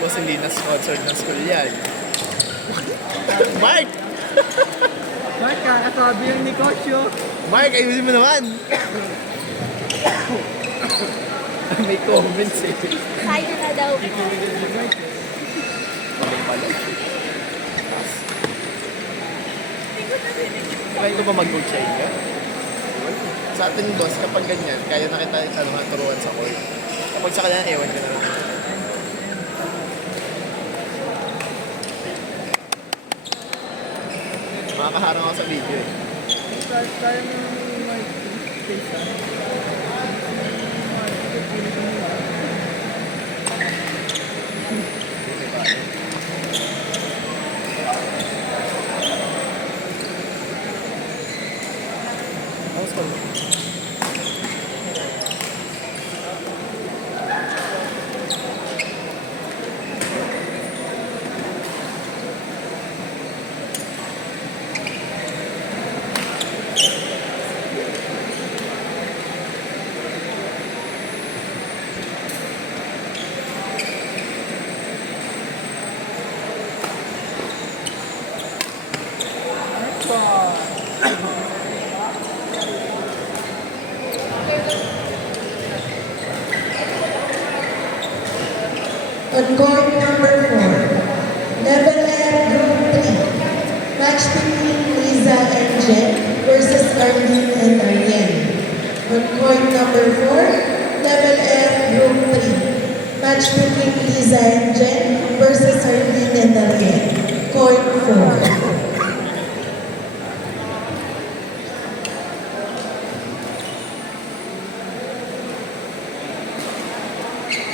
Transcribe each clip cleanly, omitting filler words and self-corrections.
Boss, hindi na sponsored ng school yan. Mark! Mark, kakasabi yung negosyo. Mark, ayusin mo naman! May comments eh. Kaya na daw po. Walang pala. Try ko ba mag-gold chain ka? Sa atin, boss, kapag ganyan, kaya na kita turuan sa court. Kapag sa kanya, ewan ka na lang. Makakaharang ako sa video eh. Kaya mo may space ah. Tapos ko. On court number 4, Level F Group 3, match between Liza and Jen versus Arlene and Ariane. On court number 4, Level F Group 3, match between Liza and Jen versus Arlene and Ariane. Court 4.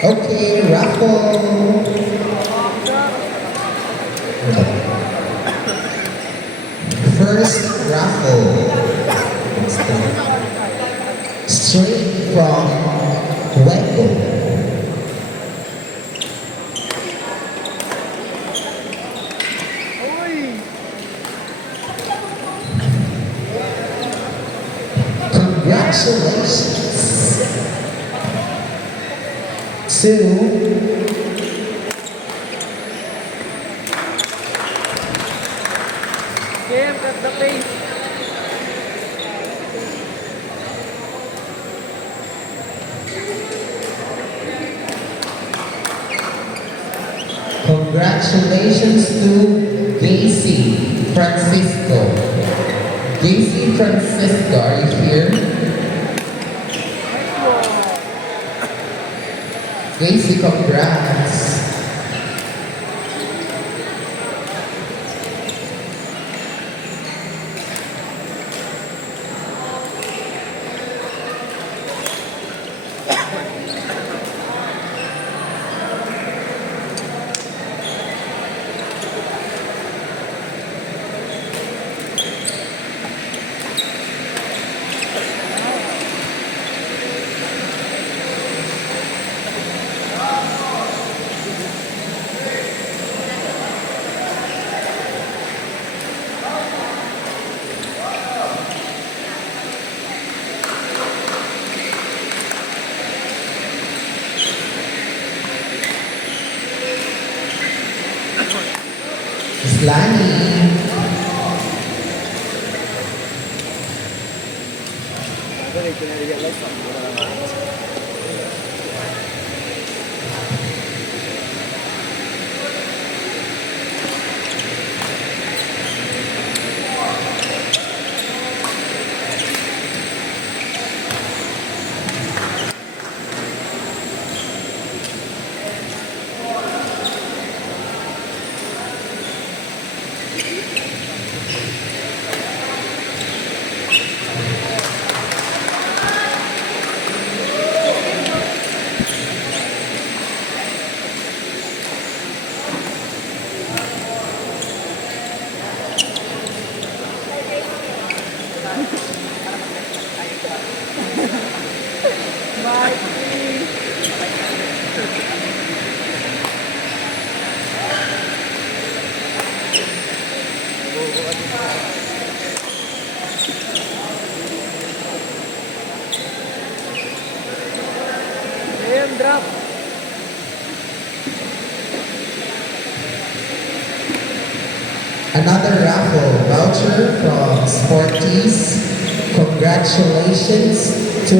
Okay, raffle. First raffle. Straight from Waco. Uy! Congratulations to Game, cut the pace. Congratulations to Gacy Francisco. Gacy Francisco, are you here? Gacy, congrats. Slani. Pero ito na-realize ako. Another raffle voucher from Sporties. Congratulations to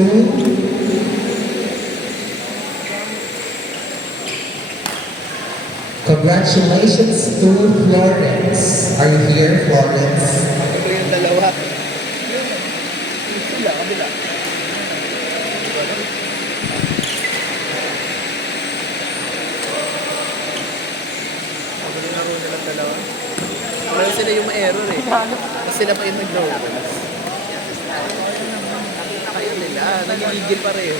Congratulations to Florence. Are you here, Florence? Ito yung dalawa. Sila, kabila. Ako din laro nilang dalawa. Pero sila yung ma-error eh. Tapos sila pa yung nag-doubles. Kaya nila, nagigigil pareho.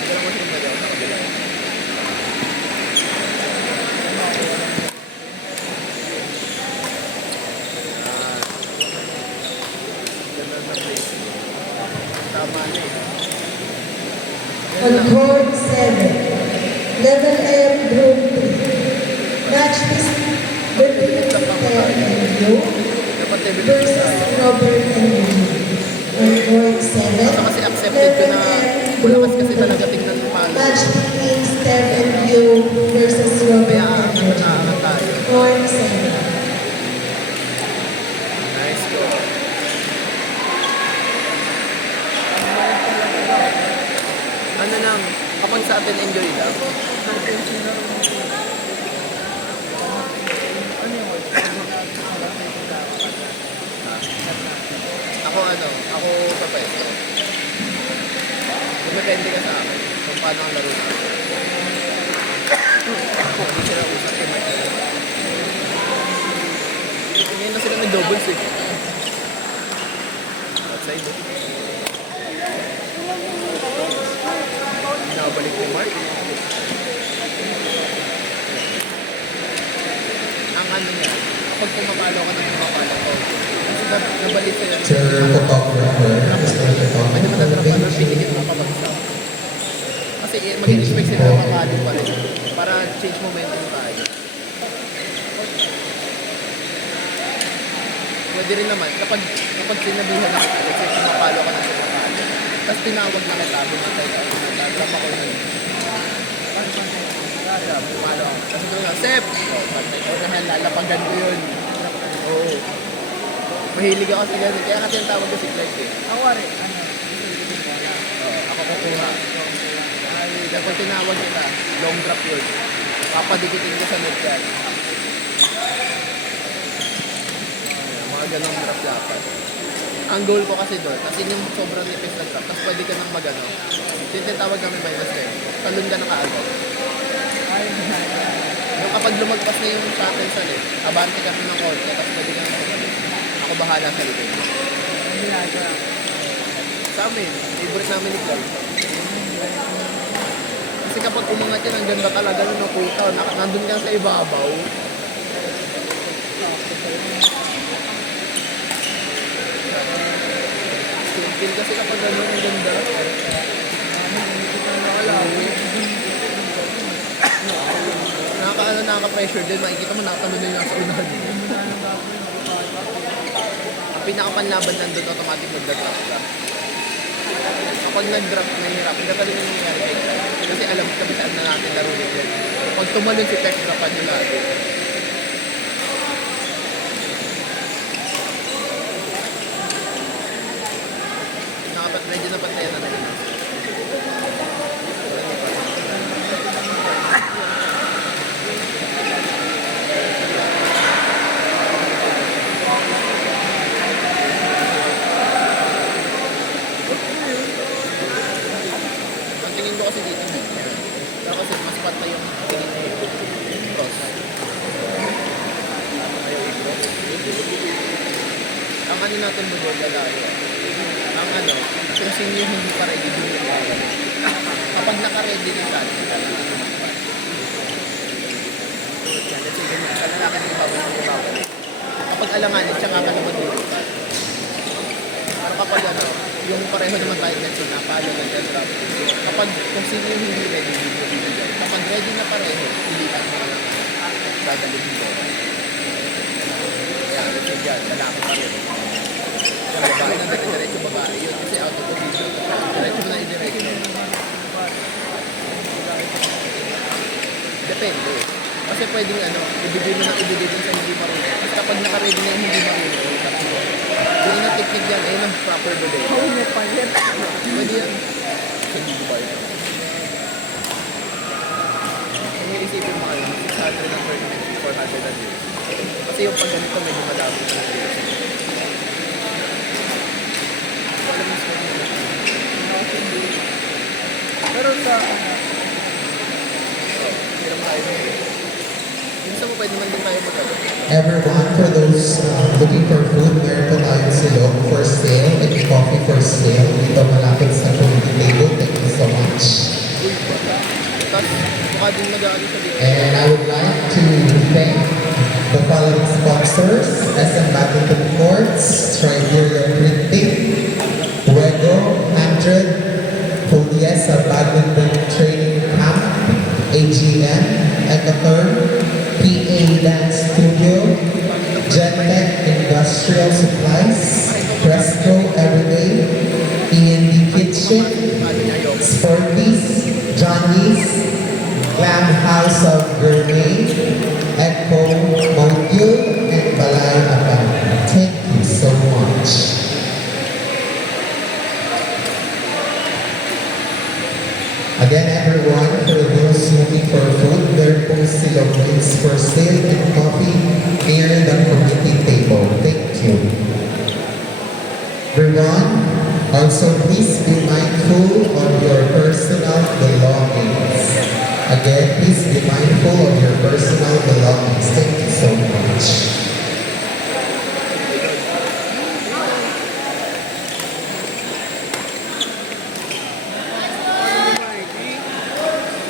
Ito lang mas yung dalawa sa kabila. Ganda na place. Tama na eh. On court 7, level M group 3. Match between Ted and Joe Dapat level versus Robert and Lee. On court 7, Basta kasi accepted ko level na M malakas group kasi talaga 3. tingnan ng palo. Match between Steph and Joe versus Robert Kaya and Lee. aangat tayo. Court 7. Nice go. Ano lang, kapag sa atin enjoy lang. Ako sa pwesto. Depende ka sa akin kung paano ang laro natin. Hindi sila usap yung mic nila. Ngayon na sila may doubles eh. Outside eh. Nakabalik ni Mark. Ang ano niya, kapag pumapalo ka ng pumapalo ko, kasi nabalik sa'yo. Sir photographer, Mr. Pwede mo Photographer, na thank naman you. pinigil mo kapag-isa. Kasi mag-expect sila na makalo pa rin. Para change momentum tayo. Pwede rin naman, kapag sinabihan na kita, let's say pumapalo ka na sa pumapalo. Tapos tinawag na kita, bumatay ka, drop ako na. Pumalo ako. Tapos ito nga, Sep! O nahan, lalapagan ko yun. Oo. Mahilig ako sa ganun. Kaya kasi ang tawag ko si Clark eh. Ako rin, Ako kukuha. Ay, kapag tinawag kita, long drop yun. Papadikitin ko sa net yan. Mga ganong drop dapat. Ang goal ko kasi doon, kasi yung sobrang nipis na drop, tapos pwede ka nang magano. Tinatawag namin minus 10. Talon ka na kaagad. Yung kapag lumagpas na yung shuttle sa net, abante ka ng konti, tapos pwede ka nang magano. Ako bahala sa likod. Sa amin, favorite namin ni Clark. Kasi kapag umangat yan, ang ganda talaga nung nakuta. Nandun ka sa ibabaw. Simple kasi kapag gano'n, ang ganda. Nakaka-pressure din. Makikita mo, nakatalo na yung nasa unahan. Ang pinakapanlaban nandun, automatic mag-drop ka. Kapag nag-drop, nahihirap. Hindi pa rin yung nangyayari kay Clark. Kasi alam ko kami saan na natin laro nito. Pag tumalon si Peck, dropan nyo natin. Medyo napatayan na rin. Ang tingin ko kasi dito pero kasi mas patay yung tingin ko cross. Ayaw i-cross. Ang ano natin bubog lalayo. Ang ano, kung sino yung hindi pa ready din yung babalik. Kapag naka-ready din tayo, yan, let's say ganyan, sa lalaki na yung babalik. Kapag alanganin, tsaka ka naman dito. Para kapag ano, yung pareho naman tayo let's say, napalo ng death drop. Kapag kung sino yung hindi ready din yung babalik. Kapag ready na pareho, pilihan mo lang dadalhin mo. Yan, let's say dyan, lalaki pa rin. Yung babae na diretso babae yun kasi out of position. Diretso mo na i-diretso. Depende depende. Kasi pwedeng ano, ibigay mo na ibigay dun sa hindi marunong. Tapos kapag nakaready na yung hindi marunong, tapos yung na technique yan, ayun ang proper delay. How mo pa yan? Pwede yan. Sa hindi ba yun? Kung may isipin mo kayo, 630 400 a day. Kasi yung pag ganito medyo madami na ng days. Alam mo sa kanila. Pero sa, Pero maayon na yun. Minsan mo pwede man din tayo magkano. Everyone, for those looking for food, meron po tayong silog for sale and coffee for sale. Dito malapit sa community table. Thank you so much. Uy, bata. Tapos mukha din nag-aano sa dito. And I would like to thank the following sponsors: SM Badminton Courts, Triberia Printing, Wego 100, Poliesa Badminton Training Camp, AGM, Ecotherm, PA Dance Studio, Gentech Industrial Supplies, Fresco Everyday, E&D Kitchen, Sporties, Johnny's, Glam House of Gourmet, Echo Module, and Balay Abang. Thank you so much. Again, everyone, for those looking for food, there po silog meals for sale and coffee near the committee table. Thank you. Everyone, also please be mindful of your personal belongings. Again, please be mindful of your personal belongings. Thank you so much.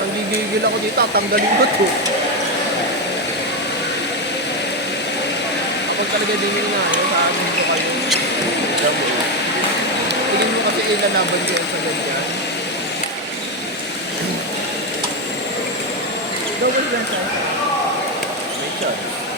Nanggigigil ako dito, tanggalin mo to. Kapag talaga din yun nga, sa amin ko kayo. Tingin mo kasi ilalaban ko yan sa ganyan. double lang siya. May chance.